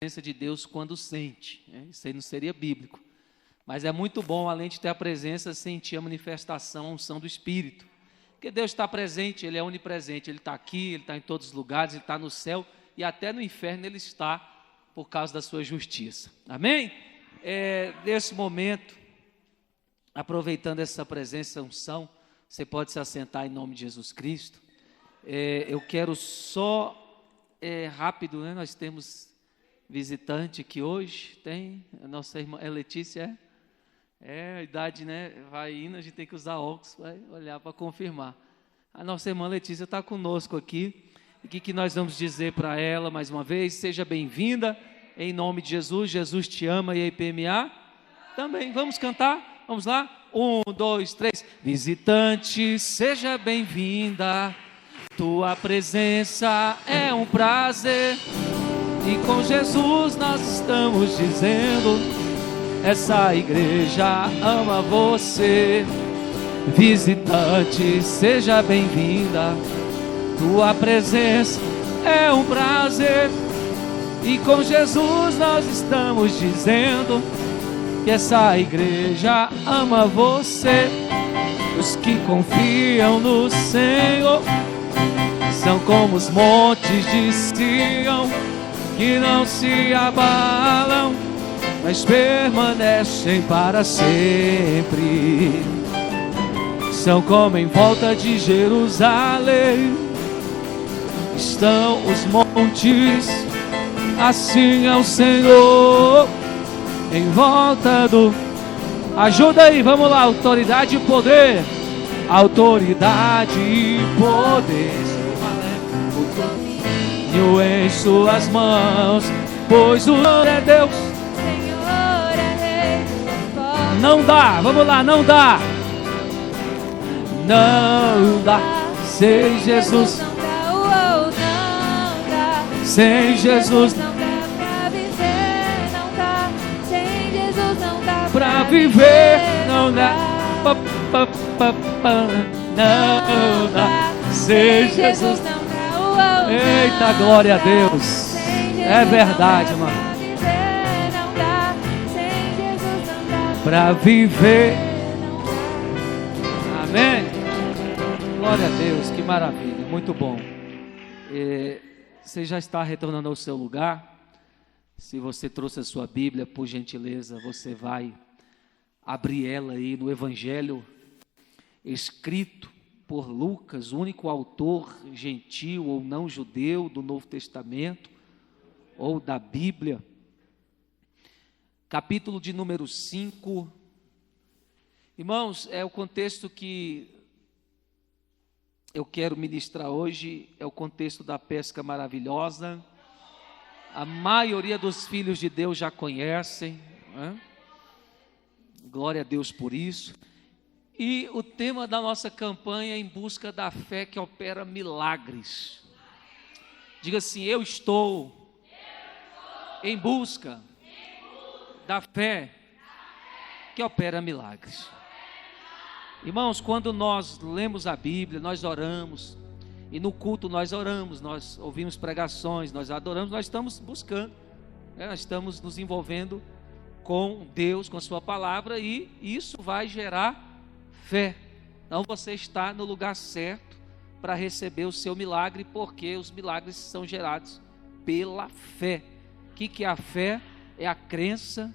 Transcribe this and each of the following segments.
presença de Deus quando sente, né? Isso aí não seria bíblico. Mas é muito bom, além de ter a presença, sentir a manifestação, a unção do Espírito. Porque Deus está presente, Ele é onipresente, Ele está aqui, Ele está em todos os lugares, Ele está no céu e até no inferno Ele está por causa da sua justiça. Amém? Nesse momento, aproveitando essa presença, unção, você pode se assentar em nome de Jesus Cristo. Eu quero só, rápido, né? Nós temos visitante aqui hoje, tem, a nossa irmã Letícia, a idade, né, vai indo, a gente tem que usar óculos, vai olhar para confirmar. A nossa irmã Letícia está conosco aqui, e o que nós vamos dizer para ela, mais uma vez, seja bem-vinda, em nome de Jesus, Jesus te ama, e a IPMA também, vamos cantar, vamos lá, 1, 2, 3, visitante, seja bem-vinda, tua presença é um prazer, e com Jesus nós estamos dizendo, essa igreja ama você. Visitante, seja bem-vinda, tua presença é um prazer, e com Jesus nós estamos dizendo, que essa igreja ama você. Os que confiam no Senhor são como os montes de Sião, que não se abalam, mas permanecem para sempre. São como em volta de Jerusalém estão os montes, assim é o Senhor, em volta do... Ajuda aí, vamos lá, autoridade e poder. Autoridade e poder em suas mãos, pois o Senhor é Deus, Senhor é Rei. Não dá, vamos lá, não dá, não dá, sem Jesus, não dá, sem Jesus, não dá pra viver, não dá, sem Jesus não dá pra viver, não dá, não dá, sem Jesus não. Eita, glória a Deus. É verdade, mano. Para viver. Amém. Glória a Deus, que maravilha, muito bom. Você já está retornando ao seu lugar? Se você trouxe a sua Bíblia, por gentileza, você vai abrir ela aí no Evangelho escrito por Lucas, o único autor gentil ou não judeu do Novo Testamento ou da Bíblia, capítulo de número 5. Irmãos, é o contexto que eu quero ministrar hoje, é o contexto da pesca maravilhosa. A maioria dos filhos de Deus já conhecem, né? Glória a Deus por isso. E o tema da nossa campanha é em busca da fé que opera milagres. Diga assim, eu estou em busca da fé que opera milagres. Irmãos, quando nós lemos a Bíblia, nós oramos, e no culto nós oramos, nós ouvimos pregações, nós adoramos, nós estamos buscando, né? Nós estamos nos envolvendo com Deus, com a sua palavra, e isso vai gerar fé. Então você está no lugar certo para receber o seu milagre, porque os milagres são gerados pela fé. O que é a fé? É a crença,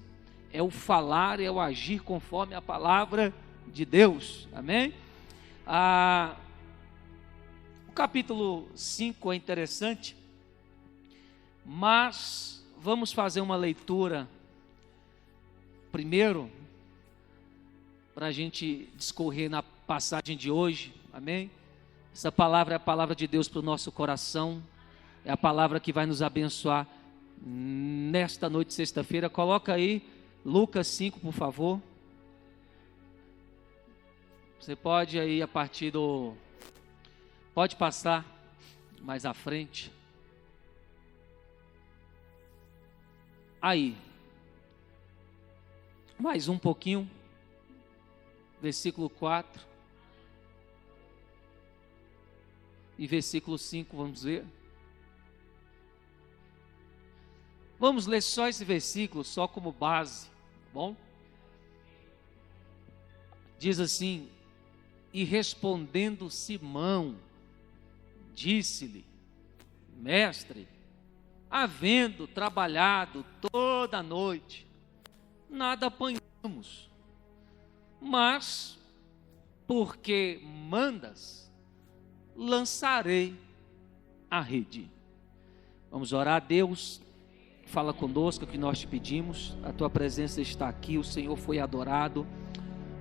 é o falar, é o agir conforme a palavra de Deus. Amém? O capítulo 5 é interessante, mas vamos fazer uma leitura primeiro, para a gente discorrer na passagem de hoje, amém? Essa palavra é a palavra de Deus para o nosso coração, é a palavra que vai nos abençoar nesta noite de sexta-feira. Coloca aí Lucas 5, por favor. Você pode aí a partir do... Pode passar mais à frente. Aí. Mais um pouquinho. Versículo 4 e versículo 5, vamos ver. Vamos ler só esse versículo, só como base, tá bom? Diz assim: e respondendo Simão, disse-lhe: mestre, havendo trabalhado toda a noite, nada apanhamos, mas, porque mandas, lançarei a rede. Vamos orar. A Deus, fala conosco, o que nós te pedimos. A tua presença está aqui, o Senhor foi adorado,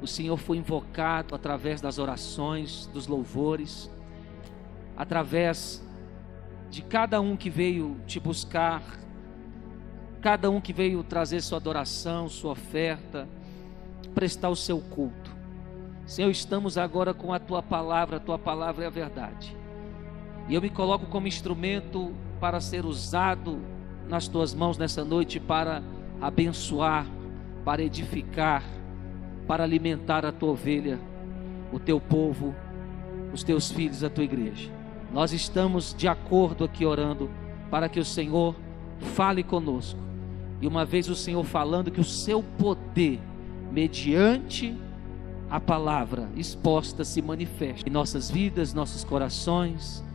o Senhor foi invocado através das orações, dos louvores, através de cada um que veio te buscar, cada um que veio trazer sua adoração, sua oferta, prestar o seu culto. Senhor, estamos agora com a tua palavra é a verdade, e eu me coloco como instrumento para ser usado nas tuas mãos nessa noite, para abençoar, para edificar, para alimentar a tua ovelha, o teu povo, os teus filhos, a tua igreja. Nós estamos de acordo aqui orando para que o Senhor fale conosco, e uma vez o Senhor falando, que o seu poder, mediante a palavra exposta, se manifeste em nossas vidas, nossos corações,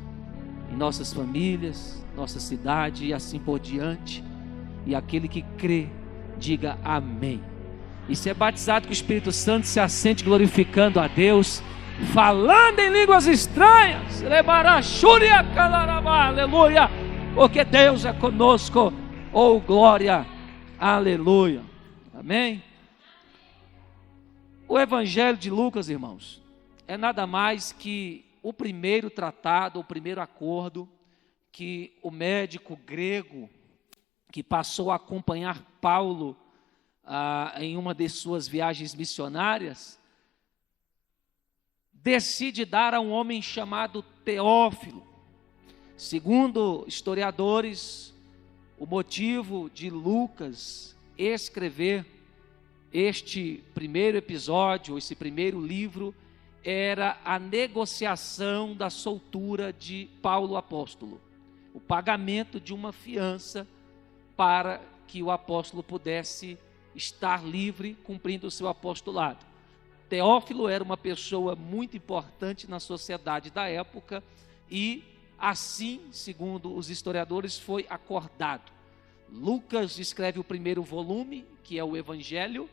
em nossas famílias, nossa cidade e assim por diante. E aquele que crê, diga amém. E se é batizado com o Espírito Santo, se assente glorificando a Deus, falando em línguas estranhas, aleluia, porque Deus é conosco, oh glória, aleluia, amém. O Evangelho de Lucas, irmãos, é nada mais que o primeiro tratado, o primeiro acordo que o médico grego que passou a acompanhar Paulo em uma de suas viagens missionárias, decide dar a um homem chamado Teófilo. Segundo historiadores, o motivo de Lucas escrever este primeiro episódio, esse primeiro livro, era a negociação da soltura de Paulo apóstolo, o pagamento de uma fiança para que o apóstolo pudesse estar livre, cumprindo o seu apostolado. Teófilo era uma pessoa muito importante na sociedade da época, e assim, segundo os historiadores, foi acordado. Lucas escreve o primeiro volume, que é o Evangelho,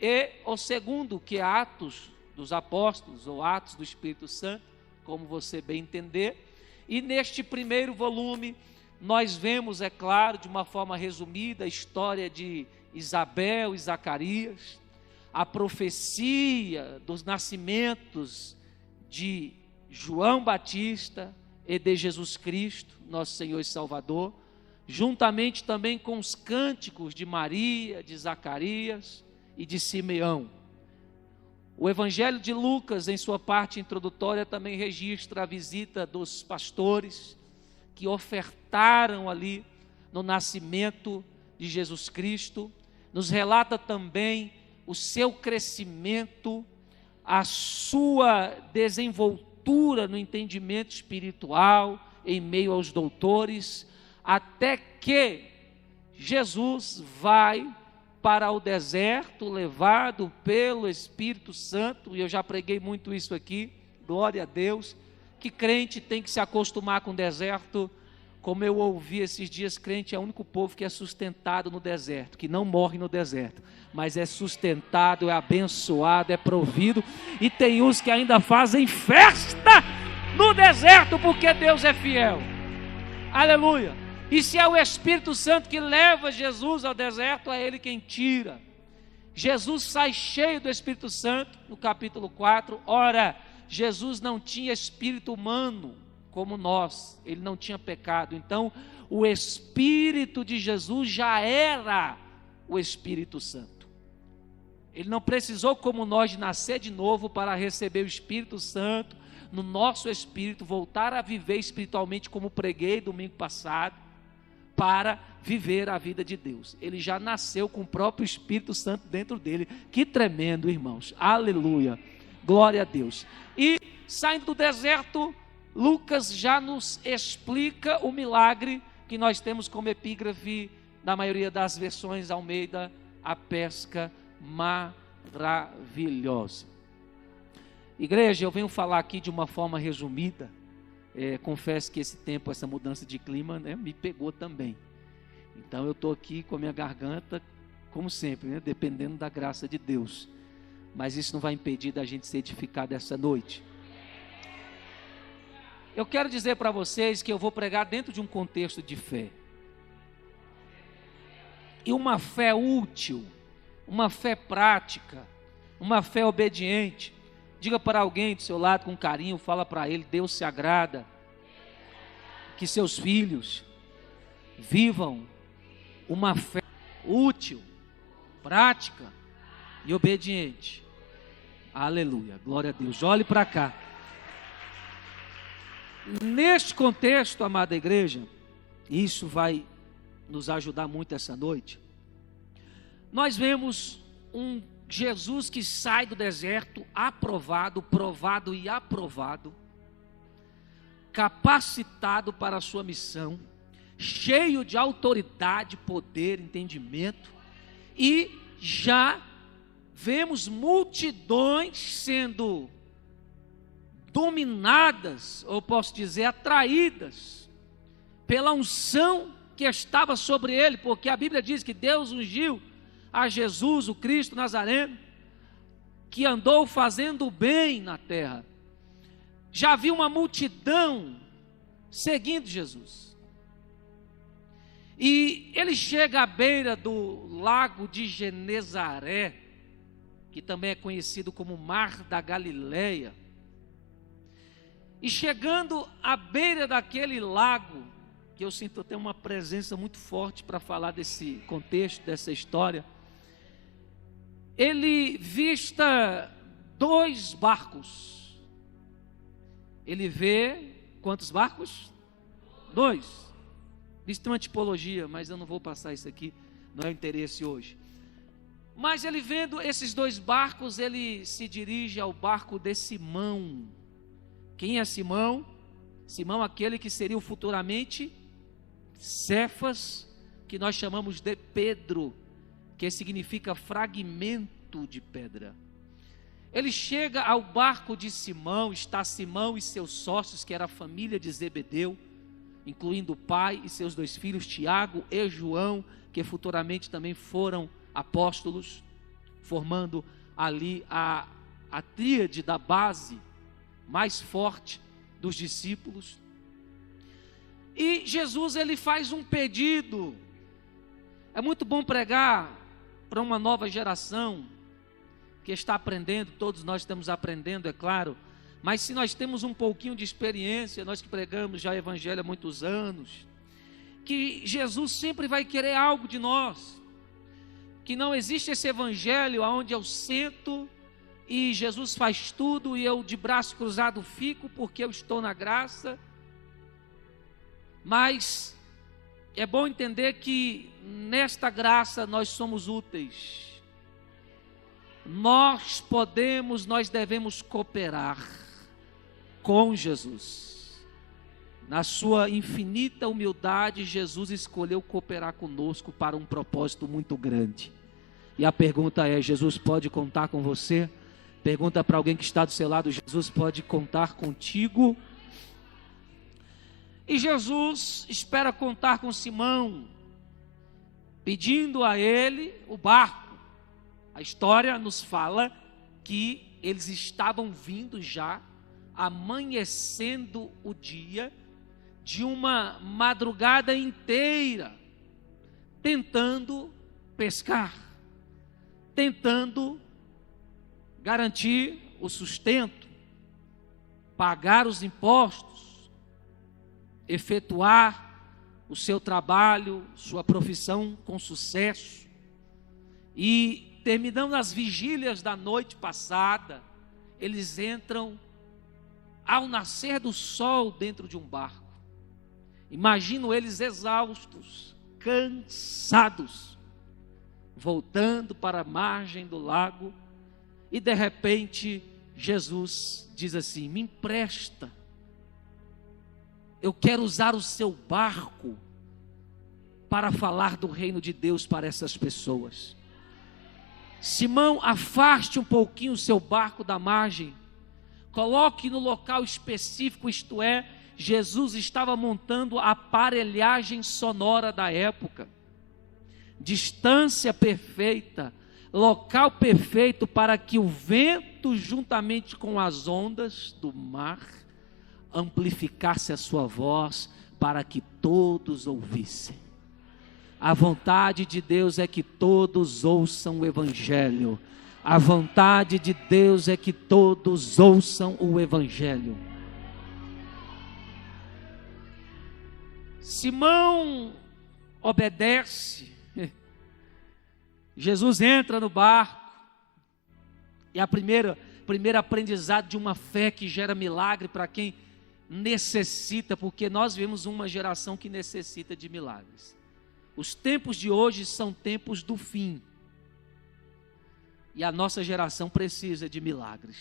e o segundo, que é Atos dos Apóstolos, ou Atos do Espírito Santo, como você bem entender. E neste primeiro volume, nós vemos, é claro, de uma forma resumida, a história de Isabel e Zacarias, a profecia dos nascimentos de João Batista e de Jesus Cristo, nosso Senhor e Salvador, juntamente também com os cânticos de Maria, de Zacarias e de Simeão. O Evangelho de Lucas, em sua parte introdutória, também registra a visita dos pastores que ofertaram ali no nascimento de Jesus Cristo, nos relata também o seu crescimento, a sua desenvoltura no entendimento espiritual, em meio aos doutores, até que Jesus vai para o deserto, levado pelo Espírito Santo. E eu já preguei muito isso aqui, glória a Deus, que crente tem que se acostumar com o deserto. Como eu ouvi esses dias, crente é o único povo que é sustentado no deserto, que não morre no deserto, mas é sustentado, é abençoado, é provido, e tem uns que ainda fazem festa no deserto, porque Deus é fiel, aleluia. E se é o Espírito Santo que leva Jesus ao deserto, é Ele quem tira. Jesus sai cheio do Espírito Santo, no capítulo 4, ora, Jesus não tinha espírito humano, como nós, ele não tinha pecado, então o Espírito de Jesus já era o Espírito Santo. Ele não precisou, como nós, de nascer de novo para receber o Espírito Santo no nosso espírito, voltar a viver espiritualmente, como preguei domingo passado, para viver a vida de Deus. Ele já nasceu com o próprio Espírito Santo dentro dele. Que tremendo, irmãos, aleluia, glória a Deus. E saindo do deserto, Lucas já nos explica o milagre que nós temos como epígrafe na maioria das versões Almeida, a pesca maravilhosa. Igreja, eu venho falar aqui de uma forma resumida. Confesso que esse tempo, essa mudança de clima, né, me pegou também. Então eu estou aqui com a minha garganta, como sempre, né, dependendo da graça de Deus. Mas isso não vai impedir da gente ser edificado essa noite. Eu quero dizer para vocês que eu vou pregar dentro de um contexto de fé. E uma fé útil, uma fé prática, uma fé obediente. Diga para alguém do seu lado com carinho, fala para ele: Deus se agrada que seus filhos vivam uma fé útil, prática e obediente. Aleluia, glória a Deus. Olhe para cá. Neste contexto, amada igreja, isso vai nos ajudar muito essa noite. Nós vemos um Jesus que sai do deserto aprovado, provado e aprovado, capacitado para a sua missão, cheio de autoridade, poder, entendimento, e já vemos multidões sendo dominadas, ou posso dizer atraídas, pela unção que estava sobre ele, porque a Bíblia diz que Deus ungiu a Jesus, o Cristo Nazareno, que andou fazendo o bem na terra. Já havia uma multidão seguindo Jesus. E ele chega à beira do lago de Genezaré, que também é conhecido como Mar da Galileia. E chegando à beira daquele lago, que eu sinto ter uma presença muito forte para falar desse contexto, dessa história, ele vista 2 barcos. Ele vê quantos barcos? 2. Isso tem uma tipologia, mas eu não vou passar isso aqui, não é o interesse hoje. Mas ele vendo esses 2 barcos, ele se dirige ao barco de Simão. Quem é Simão? Simão, aquele que seria futuramente Cefas, que nós chamamos de Pedro, que significa fragmento de pedra. Ele chega ao barco de Simão, está Simão e seus sócios, que era a família de Zebedeu, incluindo o pai e seus 2 filhos, Tiago e João, que futuramente também foram apóstolos, formando ali a tríade da base mais forte dos discípulos. E Jesus, ele faz um pedido. É muito bom pregar para uma nova geração que está aprendendo, todos nós estamos aprendendo, é claro, mas se nós temos um pouquinho de experiência, nós que pregamos já o evangelho há muitos anos, que Jesus sempre vai querer algo de nós, que não existe esse evangelho onde eu sento e Jesus faz tudo e eu de braço cruzado fico porque eu estou na graça. Mas é bom entender que nesta graça nós somos úteis. Nós devemos cooperar com Jesus. Na sua infinita humildade, Jesus escolheu cooperar conosco para um propósito muito grande. E a pergunta é: Jesus pode contar com você? Pergunta para alguém que está do seu lado: Jesus pode contar contigo? E Jesus espera contar com Simão, pedindo a ele o barco. A história nos fala que eles estavam vindo já, amanhecendo o dia, de uma madrugada inteira, tentando pescar, tentando garantir o sustento, pagar os impostos, efetuar o seu trabalho, sua profissão com sucesso. E terminando as vigílias da noite passada, eles entram ao nascer do sol dentro de um barco. Imagino eles exaustos, cansados, voltando para a margem do lago, e de repente Jesus diz assim: me empresta, eu quero usar o seu barco para falar do reino de Deus para essas pessoas. Simão, afaste um pouquinho o seu barco da margem, coloque no local específico, isto é, Jesus estava montando a aparelhagem sonora da época, distância perfeita, local perfeito para que o vento, juntamente com as ondas do mar, amplificasse a sua voz, para que todos ouvissem. A vontade de Deus é que todos ouçam o Evangelho. A vontade de Deus é que todos ouçam o Evangelho. Simão obedece. Jesus entra no barco. E a primeira aprendizado de uma fé que gera milagre para quem necessita, porque nós vemos uma geração que necessita de milagres. Os tempos de hoje são tempos do fim. E a nossa geração precisa de milagres.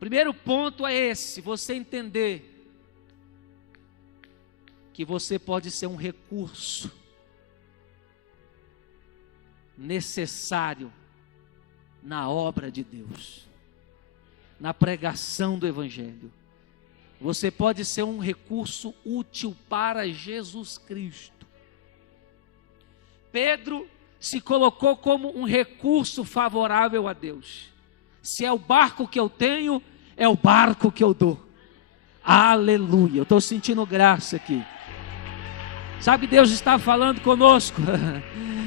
Primeiro ponto é esse: você entender que você pode ser um recurso necessário na obra de Deus, na pregação do Evangelho. Você pode ser um recurso útil para Jesus Cristo. Pedro se colocou como um recurso favorável a Deus. Se é o barco que eu tenho, é o barco que eu dou. Aleluia, eu estou sentindo graça aqui. Sabe, Deus está falando conosco.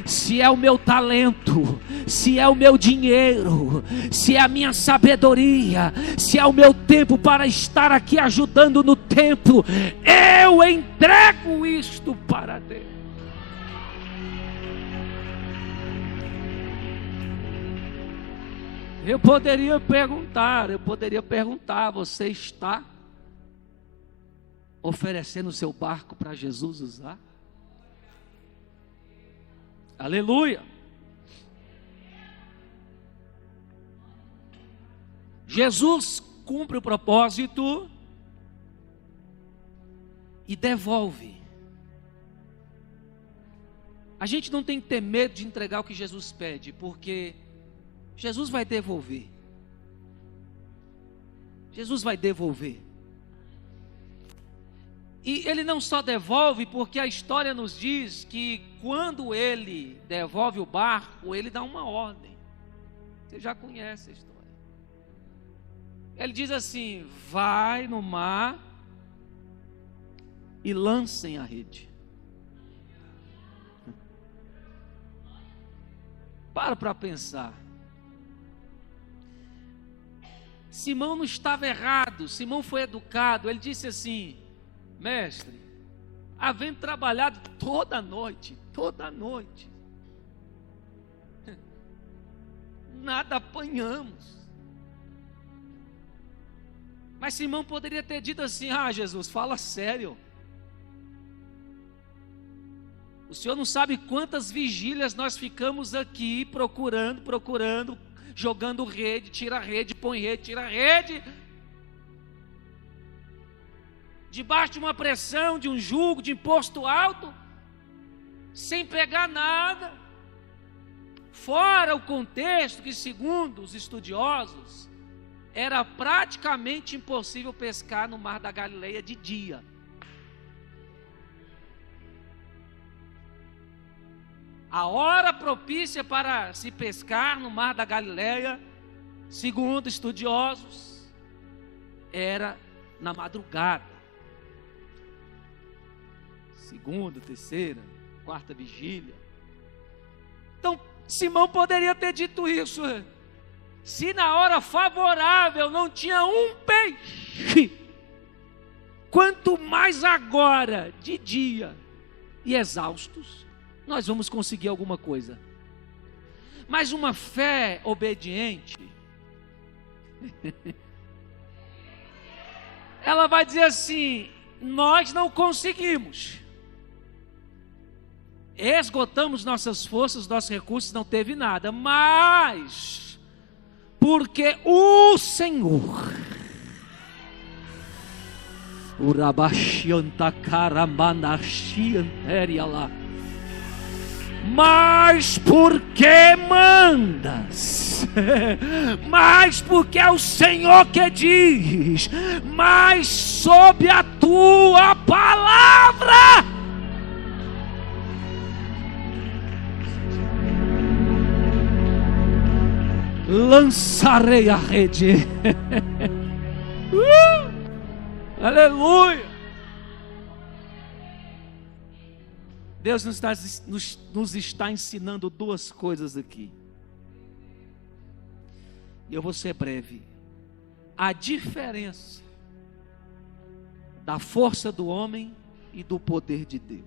Se é o meu talento, se é o meu dinheiro, se é a minha sabedoria, se é o meu tempo para estar aqui ajudando no templo, eu entrego isto para Deus. Eu poderia perguntar, você está oferecendo o seu barco para Jesus usar? Aleluia! Jesus cumpre o propósito e devolve. A gente não tem que ter medo de entregar o que Jesus pede, porque Jesus vai devolver. Jesus vai devolver. E Ele não só devolve, porque a história nos diz que quando Ele devolve o barco, Ele dá uma ordem. Você já conhece a história. Ele diz assim: vai no mar e lancem a rede. Para pensar. Simão não estava errado, Simão foi educado. Ele disse assim: mestre, havendo trabalhado toda a noite, nada apanhamos. Mas Simão poderia ter dito assim: ah, Jesus, fala sério. O Senhor não sabe quantas vigílias nós ficamos aqui procurando, jogando rede, tira a rede, põe rede, tira a rede. Debaixo de uma pressão, de um jugo, de imposto alto, sem pegar nada. Fora o contexto que, segundo os estudiosos, era praticamente impossível pescar no Mar da Galileia de dia. A hora propícia para se pescar no Mar da Galileia, segundo estudiosos, era na madrugada. Segunda, terceira, quarta vigília. Então, Simão poderia ter dito isso. Se na hora favorável não tinha um peixe, quanto mais agora, de dia e exaustos, nós vamos conseguir alguma coisa. Mas uma fé obediente, ela vai dizer assim: nós não conseguimos, esgotamos nossas forças, nossos recursos, não teve nada, mas porque o Senhor Urabashianta Karamanashianteria lá. Mas porque mandas, mas porque é o Senhor que diz, mas sob a tua palavra lançarei a rede. Aleluia. Deus nos está ensinando duas coisas aqui. E eu vou ser breve. A diferença da força do homem e do poder de Deus.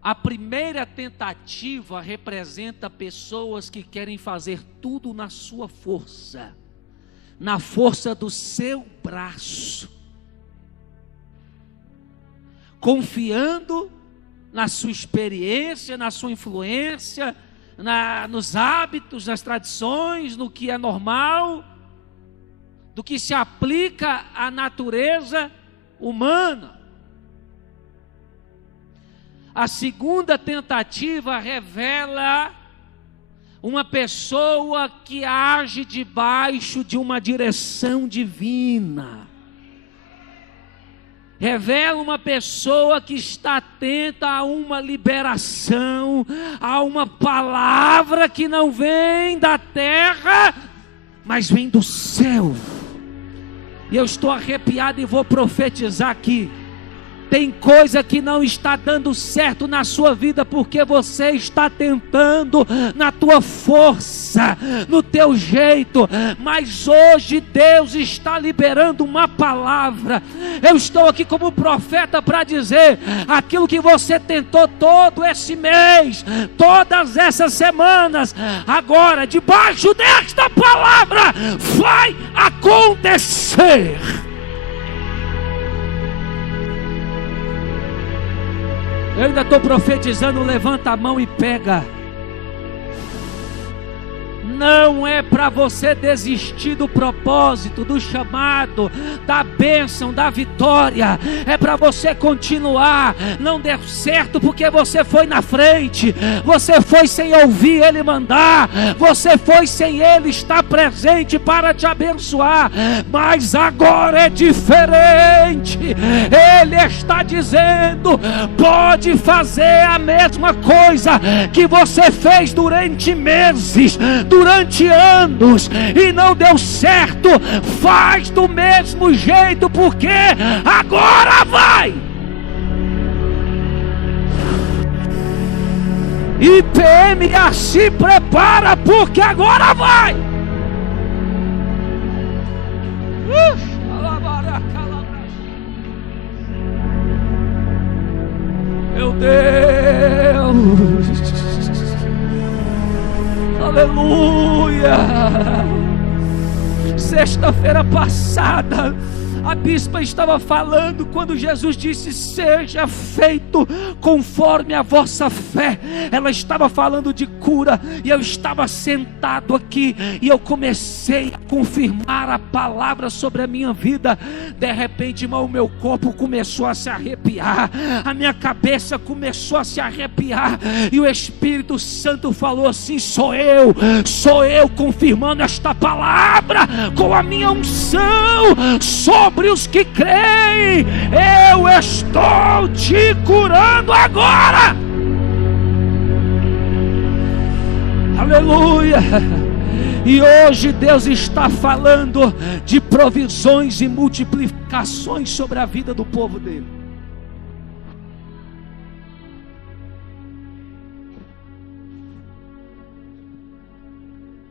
A primeira tentativa representa pessoas que querem fazer tudo na sua força, na força do seu braço, confiando na sua experiência, na sua influência, nos hábitos, nas tradições, no que é normal, do que se aplica à natureza humana. A segunda tentativa revela uma pessoa que age debaixo de uma direção divina. Revela uma pessoa que está atenta a uma liberação, a uma palavra que não vem da terra, mas vem do céu. E eu estou arrepiado e vou profetizar aqui. Tem coisa que não está dando certo na sua vida porque você está tentando na tua força, no teu jeito, mas hoje Deus está liberando uma palavra. Eu estou aqui como profeta para dizer: aquilo que você tentou todo esse mês, todas essas semanas, agora debaixo desta palavra vai acontecer. Eu ainda estou profetizando, levanta a mão e pega. Não é para você desistir do propósito, do chamado, da bênção, da vitória. É para você continuar. Não deu certo porque você foi na frente. Você foi sem ouvir Ele mandar. Você foi sem Ele estar presente para te abençoar. Mas agora é diferente. Ele está dizendo: pode fazer a mesma coisa que você fez durante meses, durante anos, e não deu certo. Faz do mesmo jeito, porque agora vai. IPMA, se prepara, porque agora vai. Meu Deus, aleluia. Sexta-feira passada, a bispa estava falando quando Jesus disse: seja feito conforme a vossa fé. Ela estava falando de cura, e eu estava sentado aqui, e eu comecei a confirmar a palavra sobre a minha vida. De repente, irmão, o meu corpo começou a se arrepiar, a minha cabeça começou a se arrepiar, e o Espírito Santo falou assim: sou eu confirmando esta palavra com a minha unção sobre os que creem. Eu estou te curando agora. Aleluia. E hoje Deus está falando de provisões e multiplicações sobre a vida do povo dele.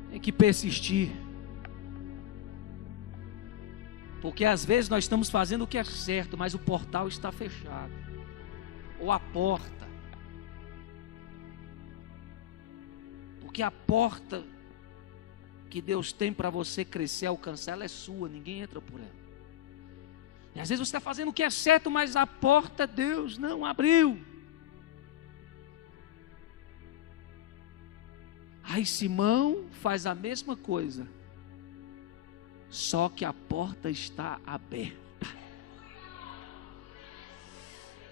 Tem que persistir. Porque às vezes nós estamos fazendo o que é certo, mas o portal está fechado, ou a porta. Porque a porta que Deus tem para você crescer, alcançar, ela é sua, ninguém entra por ela. E às vezes você está fazendo o que é certo, mas a porta Deus não abriu. Aí Simão faz a mesma coisa. só que a porta está aberta.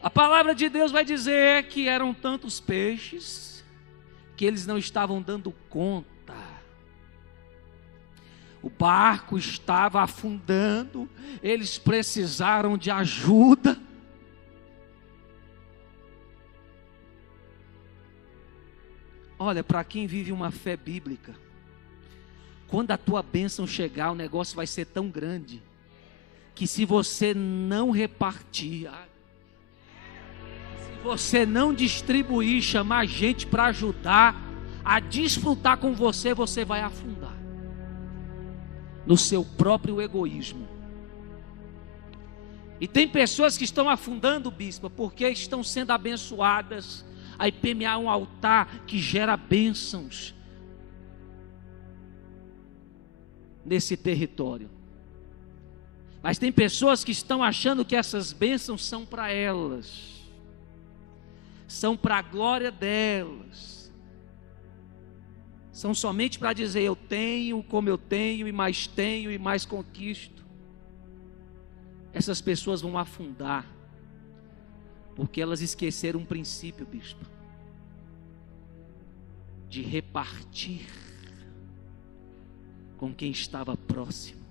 A palavra de Deus vai dizer que eram tantos peixes que eles não estavam dando conta. O barco estava afundando, eles precisaram de ajuda. Olha, para quem vive uma fé bíblica, quando a tua bênção chegar, o negócio vai ser tão grande, que se você não repartir, se você não distribuir, chamar gente para ajudar a desfrutar com você, você vai afundar no seu próprio egoísmo. E tem pessoas que estão afundando, bispa, porque estão sendo abençoadas. A IPMA é um altar que gera bênçãos nesse território. Mas tem pessoas que estão achando que essas bênçãos são para elas, são para a glória delas, são somente para dizer: eu tenho como eu tenho, e mais conquisto. Essas pessoas vão afundar, porque elas esqueceram um princípio, bispo, de repartir com quem estava próximo,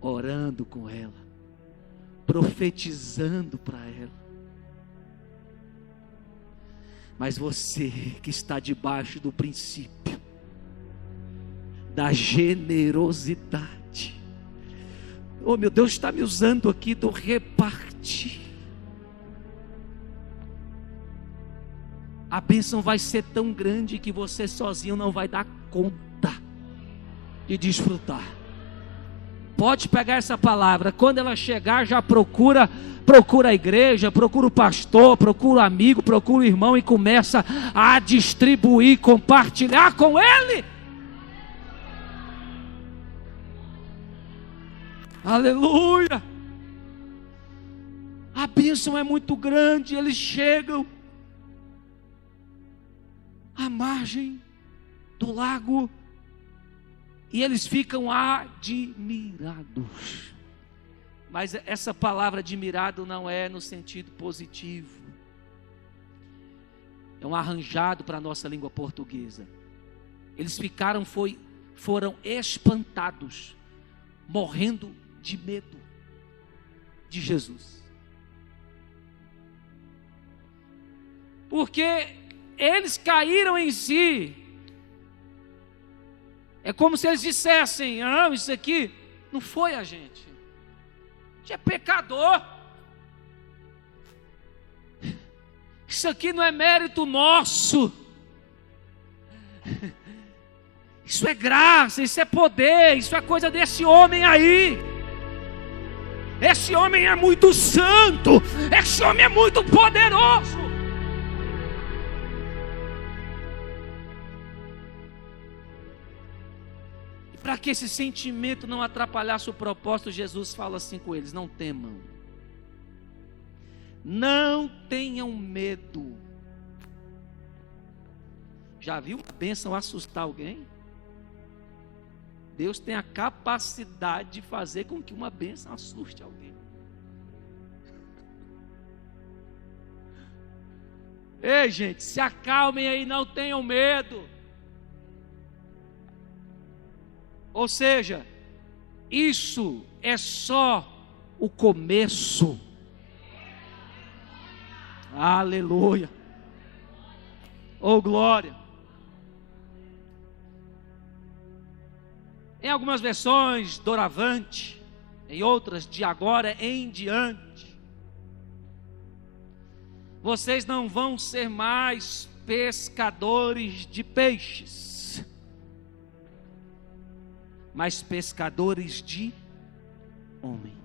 orando com ela, profetizando para ela. Mas você que está debaixo do princípio da generosidade, oh meu Deus, está me usando aqui do repartir, a bênção vai ser tão grande que você sozinho não vai dar conta de desfrutar. Pode pegar essa palavra, quando ela chegar, já procura a igreja, procura o pastor, procura o amigo, procura o irmão e começa a distribuir, compartilhar com ele. Aleluia! A bênção é muito grande. Eles chegam à margem do lago e eles ficam admirados. Mas essa palavra admirado não é no sentido positivo, é um arranjado para a nossa língua portuguesa. Eles foram espantados, morrendo de medo de Jesus, porque eles caíram em si. É como se eles dissessem: não, isso aqui não foi a gente é pecador, isso aqui não é mérito nosso, isso é graça, isso é poder, isso é coisa desse homem aí. Esse homem é muito santo, esse homem é muito poderoso. Para que esse sentimento não atrapalhasse o propósito, Jesus fala assim com eles: não temam, não tenham medo. Já viu uma bênção assustar alguém? Deus tem a capacidade de fazer com que uma bênção assuste alguém. Ei, gente, se acalmem aí, não tenham medo. Ou seja, isso é só o começo. Aleluia. Oh, glória. Em algumas versões, doravante, em outras, de agora em diante. Vocês não vão ser mais pescadores de peixes, mas pescadores de homens.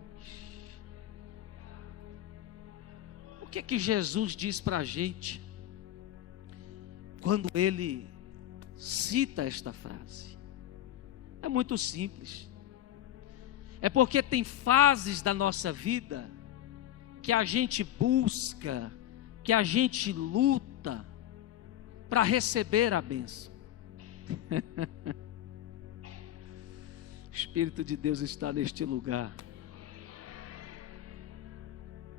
O que Jesus diz para a gente quando ele cita esta frase? É muito simples. É porque tem fases da nossa vida que a gente busca, que a gente luta para receber a bênção. Espírito de Deus está neste lugar.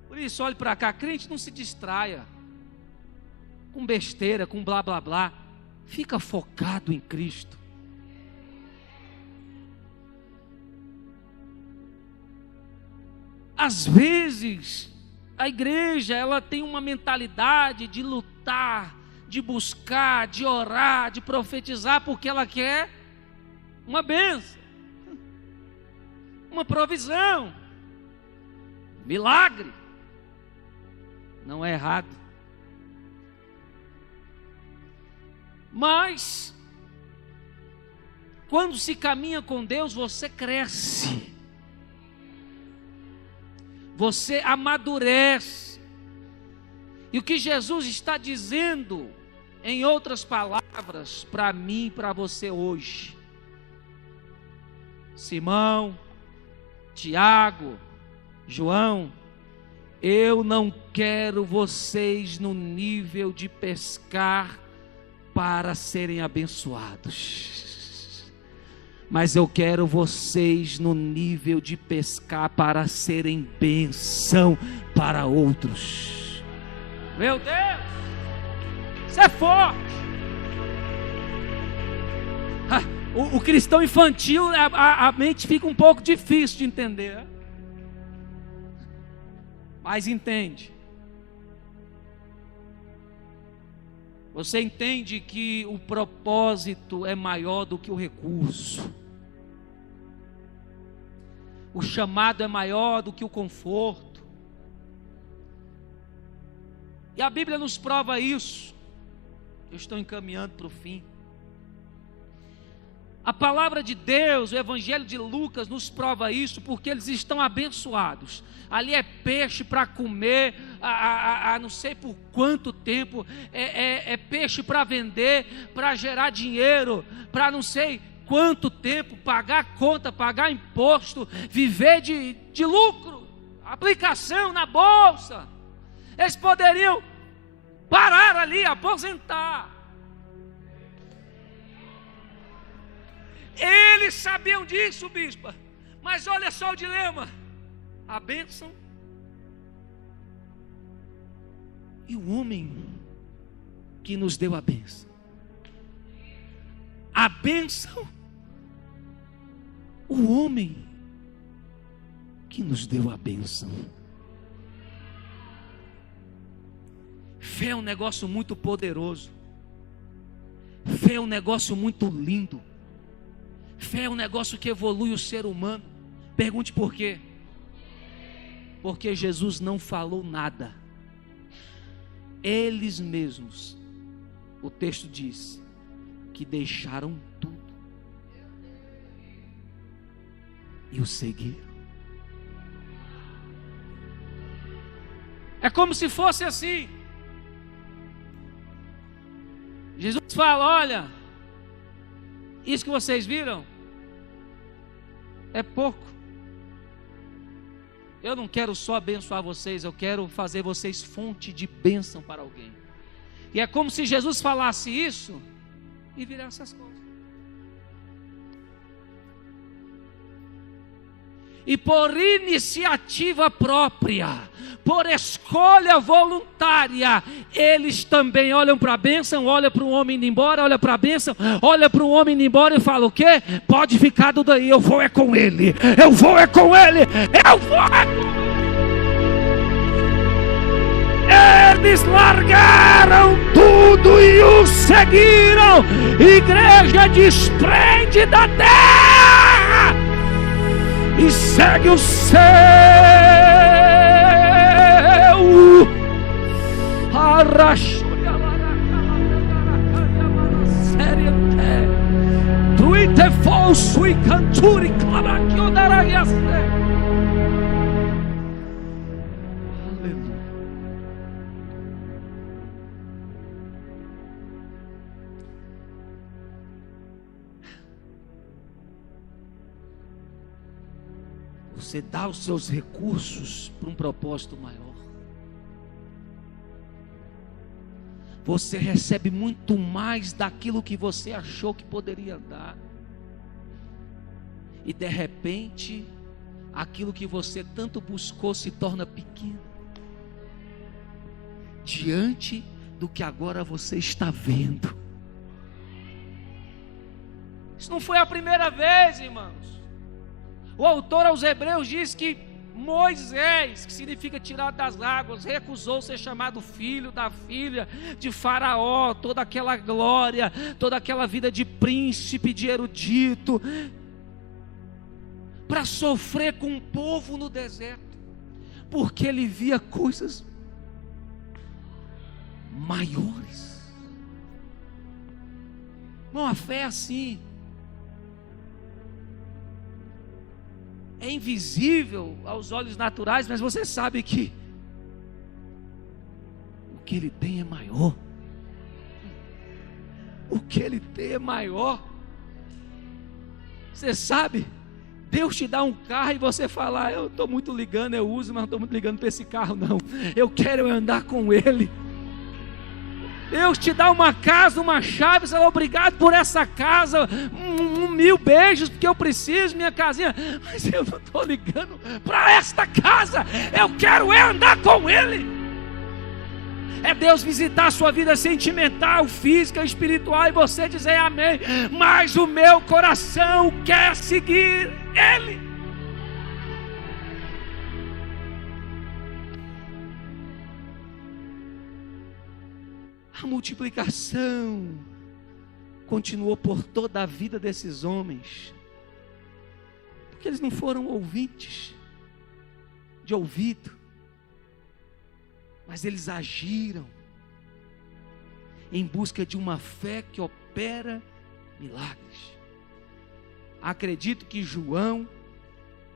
Por isso, olhe para cá, crente, não se distraia com besteira, com blá blá blá. Fica focado em Cristo. Às vezes, a igreja, ela tem uma mentalidade de lutar, de buscar, de orar, de profetizar, porque ela quer uma bênção, uma provisão, milagre. Não é errado. Mas, quando se caminha com Deus, você cresce. Você amadurece. E o que Jesus está dizendo, em outras palavras, para mim e para você hoje: Simão, Tiago, João, eu não quero vocês no nível de pescar para serem abençoados, mas eu quero vocês no nível de pescar para serem bênção para outros. Meu Deus, isso é forte. O cristão infantil, a mente fica um pouco difícil de entender, mas entende. Você entende que o propósito é maior do que o recurso. O chamado é maior do que o conforto. E a Bíblia nos prova isso. Eu estou encaminhando para o fim. A palavra de Deus, o Evangelho de Lucas nos prova isso, porque eles estão abençoados. Ali é peixe para comer, não sei por quanto tempo, é peixe para vender, para gerar dinheiro, para não sei quanto tempo, pagar conta, pagar imposto, viver de lucro, aplicação na bolsa. Eles poderiam parar ali, aposentar. Eles sabiam disso, bispa, mas olha só o dilema: a bênção e o homem que nos deu a bênção. A bênção, o homem que nos deu a bênção. Fé é um negócio muito poderoso. Fé é um negócio muito lindo. Fé é um negócio que evolui o ser humano. Pergunte por quê? Porque Jesus não falou nada. Eles mesmos, o texto diz, que deixaram tudo e o seguiram. É como se fosse assim. Jesus fala: olha, isso que vocês viram é pouco. Eu não quero só abençoar vocês, eu quero fazer vocês fonte de bênção para alguém. E é como se Jesus falasse isso e virasse as coisas. E por iniciativa própria, por escolha voluntária, eles também olham para a bênção, olham para o homem indo embora, olham para a bênção, olham para o homem indo embora e falam: o quê? Pode ficar tudo aí, eu vou é com ele, eu vou é com ele, eu vou é com ele. Eles largaram tudo e o seguiram. Igreja, desprende da terra e segue o seu. Truite falso e canturi clamaquio daraiaste. Aleluia. Você dá os seus recursos para um propósito maior. Você recebe muito mais daquilo que você achou que poderia dar. e de repente, aquilo que você tanto buscou se torna pequeno, diante do que agora você está vendo. Isso não foi a primeira vez, irmãos. O autor aos Hebreus diz que Moisés, que significa tirado das águas, recusou ser chamado filho da filha de Faraó, toda aquela glória, toda aquela vida de príncipe, de erudito, para sofrer com um povo no deserto, porque ele via coisas maiores. Não, a fé é assim. É invisível aos olhos naturais, mas você sabe que o que ele tem é maior. O que ele tem é maior. Você sabe, Deus te dá um carro e você fala: eu estou muito ligando, eu uso, mas não estou muito ligando para esse carro não. Eu quero andar com ele. Deus te dá uma casa, uma chave, você fala: obrigado por essa casa, 1000 beijos, porque eu preciso, minha casinha, mas eu não estou ligando para esta casa, eu quero andar com Ele. É Deus visitar a sua vida sentimental, física, espiritual, e você dizer amém, mas o meu coração quer seguir Ele. A multiplicação continuou por toda a vida desses homens, porque eles não foram ouvintes de ouvido, mas eles agiram em busca de uma fé que opera milagres. Acredito que João,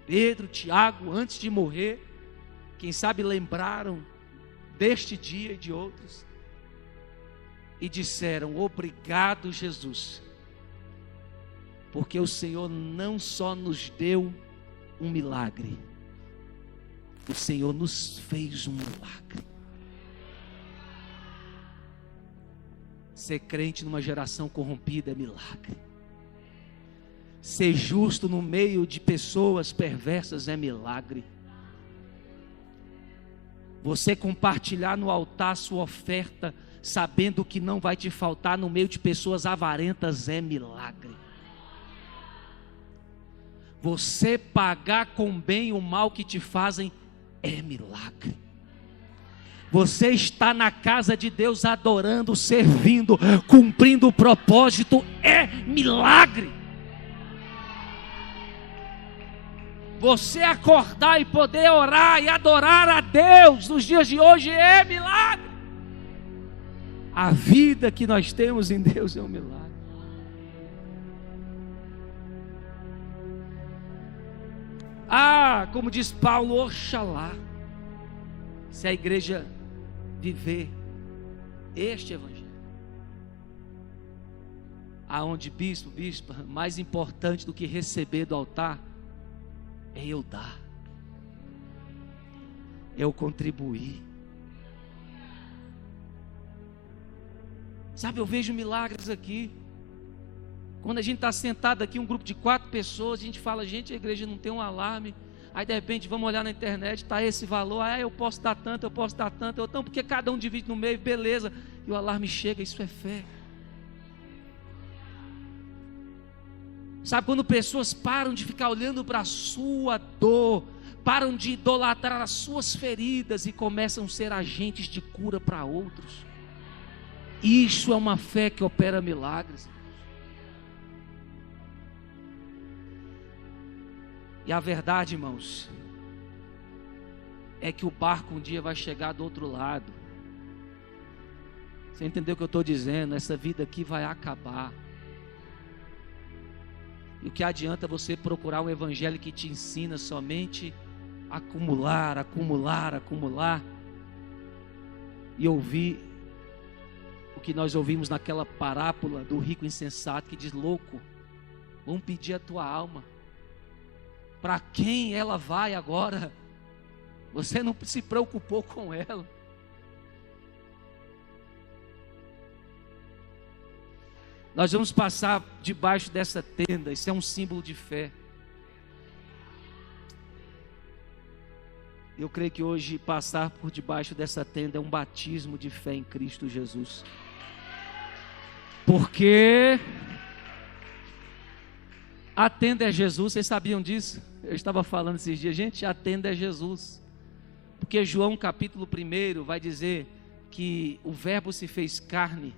Pedro, Tiago, antes de morrer, quem sabe lembraram deste dia e de outros, e disseram: obrigado, Jesus, porque o Senhor não só nos deu um milagre, o Senhor nos fez um milagre. Ser crente numa geração corrompida é milagre. Ser justo no meio de pessoas perversas é milagre. Você compartilhar no altar sua oferta, sabendo que não vai te faltar no meio de pessoas avarentas, é milagre. Você pagar com bem o mal que te fazem é milagre. Você está na casa de Deus adorando, servindo, cumprindo o propósito, é milagre. Você acordar e poder orar e adorar a Deus nos dias de hoje é milagre. A vida que nós temos em Deus é um milagre. Como diz Paulo, oxalá, se a igreja viver este evangelho, aonde bispa, mais importante do que receber do altar, é eu dar, é eu contribuir. Sabe, eu vejo milagres aqui. Quando a gente está sentado aqui, um grupo de 4 pessoas, a gente fala: gente, a igreja não tem um alarme. Aí de repente vamos olhar na internet, está esse valor, eu posso dar tanto, então porque cada um divide no meio, beleza. E o alarme chega, isso é fé. Sabe, quando pessoas param de ficar olhando para a sua dor, param de idolatrar as suas feridas e começam a ser agentes de cura para outros, isso é uma fé que opera milagres. E a verdade, irmãos, é que o barco um dia vai chegar do outro lado. Você entendeu o que eu estou dizendo? Essa vida aqui vai acabar. E o que adianta você procurar um evangelho que te ensina somente a acumular, e ouvir o que nós ouvimos naquela parábola do rico insensato que diz: louco, vamos pedir a tua alma. Para quem ela vai agora? Você não se preocupou com ela. Nós vamos passar debaixo dessa tenda. Isso é um símbolo de fé. Eu creio que hoje passar por debaixo dessa tenda é um batismo de fé em Cristo Jesus. Porque a tenda é Jesus, vocês sabiam disso? Eu estava falando esses dias, gente, a tenda é Jesus. Porque João capítulo 1 vai dizer que o verbo se fez carne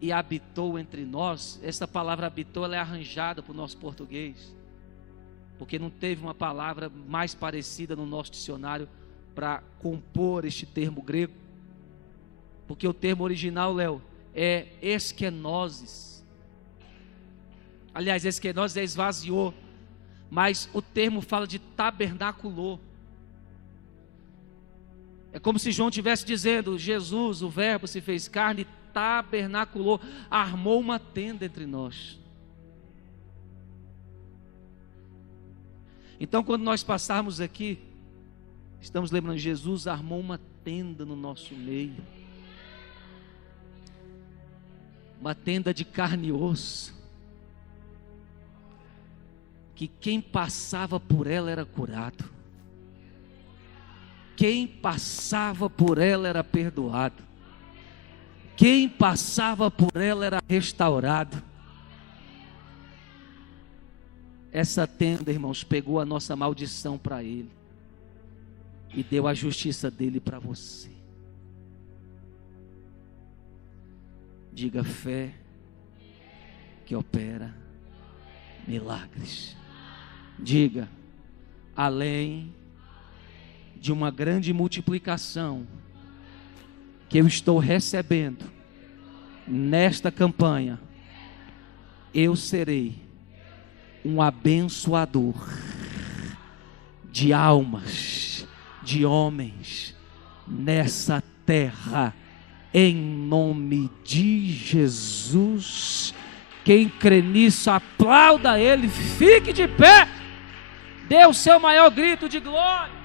e habitou entre nós. Essa palavra habitou, ela é arranjada para o nosso português, porque não teve uma palavra mais parecida no nosso dicionário para compor este termo grego. Porque o termo original, Léo, é eskenoses. Aliás, eskenoses é esvaziou, mas o termo fala de tabernaculou. É como se João estivesse dizendo: Jesus, o verbo se fez carne, tabernaculou, armou uma tenda entre nós. Então, quando nós passarmos aqui, estamos lembrando, Jesus armou uma tenda no nosso meio, uma tenda de carne e osso, que quem passava por ela era curado, quem passava por ela era perdoado, quem passava por ela era restaurado. Essa tenda, irmãos, pegou a nossa maldição para Ele e deu a justiça dele para você. Diga: fé que opera milagres. Diga: além de uma grande multiplicação que eu estou recebendo nesta campanha, eu serei um abençoador de almas, de homens nessa terra, em nome de Jesus. Quem crê nisso, aplauda Ele, fique de pé, dê o seu maior grito de glória.